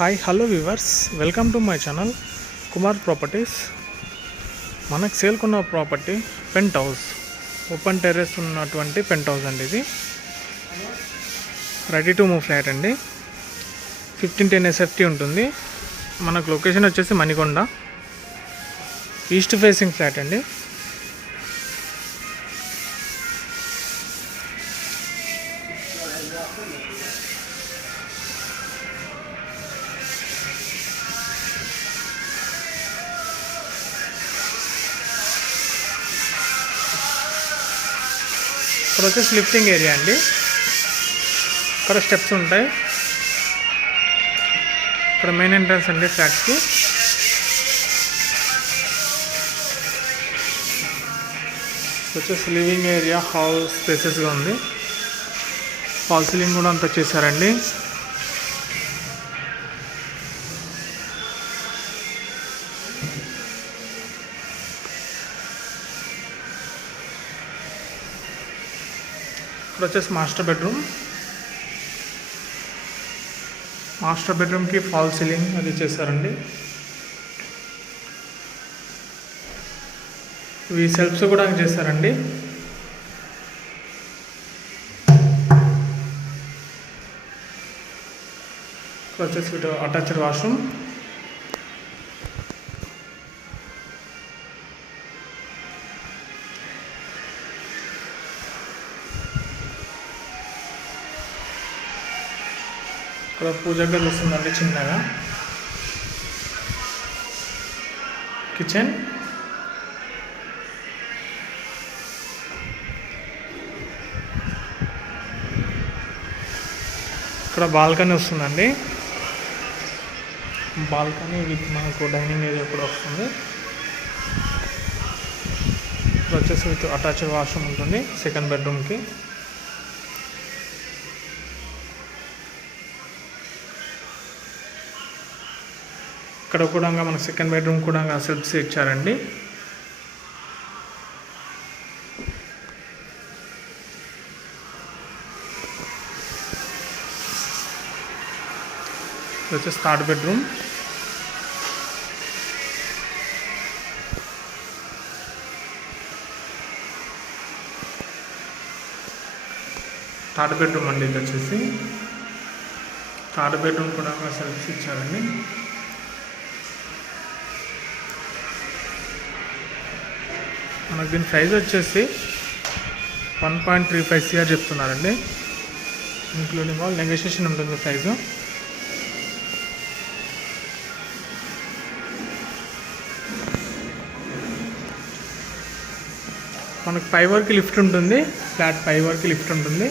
Hi hello viewers, welcome to my channel Kumar properties. మనకు సేల్కున్న property penthouse, open terrace ఉన్నటువంటి pent house అండి. ఇది రెడీ టు మూవ్ ఫ్లాట్ అండి. 1510 SFT ఉంటుంది. మనకు లొకేషన్ వచ్చేసి మణికొండ, ఈస్ట్ ఫేసింగ్ ఫ్లాట్ అండి. ఇక్కడ వచ్చేసి లిఫ్టింగ్ ఏరియా అండి. ఇక్కడ స్టెప్స్ ఉంటాయి. ఇక్కడ మెయిన్ ఎంట్రన్స్ అండి ఫ్లాట్స్కి. వచ్చేసి లివింగ్ ఏరియా, హాల్ స్పేసెస్గా ఉంది. ఫాల్ సీలింగ్ కూడా అంతా చేశారండి. ఇక్కడ వచ్చేసి మాస్టర్ బెడ్రూమ్కి ఫాల్ సీలింగ్ అది చేశారండి. ఇవి సెల్ఫ్స్ కూడా చేశారండి. ఇక్కడ వచ్చేసి ఇటు అటాచ్డ్ వాష్రూమ్. ఇక్కడ పూజ గది వస్తుందండి చిన్నగా. కిచెన్, ఇక్కడ బాల్కనీ వస్తుందండి. బాల్కనీ విత్ మనకు డైనింగ్ ఏరియా కూడా వస్తుంది. ఇక్కడ వచ్చేసి విత్ అటాచ్డ్ వాష్రూమ్ ఉంటుంది సెకండ్ బెడ్రూమ్కి. ఇక్కడ కూడా మనకు సెకండ్ బెడ్రూమ్ కూడా సెల్ఫ్స్ ఇచ్చారండి. వచ్చేసి థర్డ్ బెడ్రూమ్. అండి. ఇది వచ్చేసి థర్డ్ బెడ్రూమ్ కూడా సెల్ఫ్స్ ఇచ్చారండి. మనకు దీని ప్రైస్ వచ్చేసి 1.35 CR చెప్తున్నారండి. ఇంక్లూడింగ్ ఆల్ నెగోషియేషన్ ఉంటుంది ప్రైజు. మనకు 5 వరకు లిఫ్ట్ ఉంటుంది. ఫ్లాట్ 5 వరకు లిఫ్ట్ ఉంటుంది.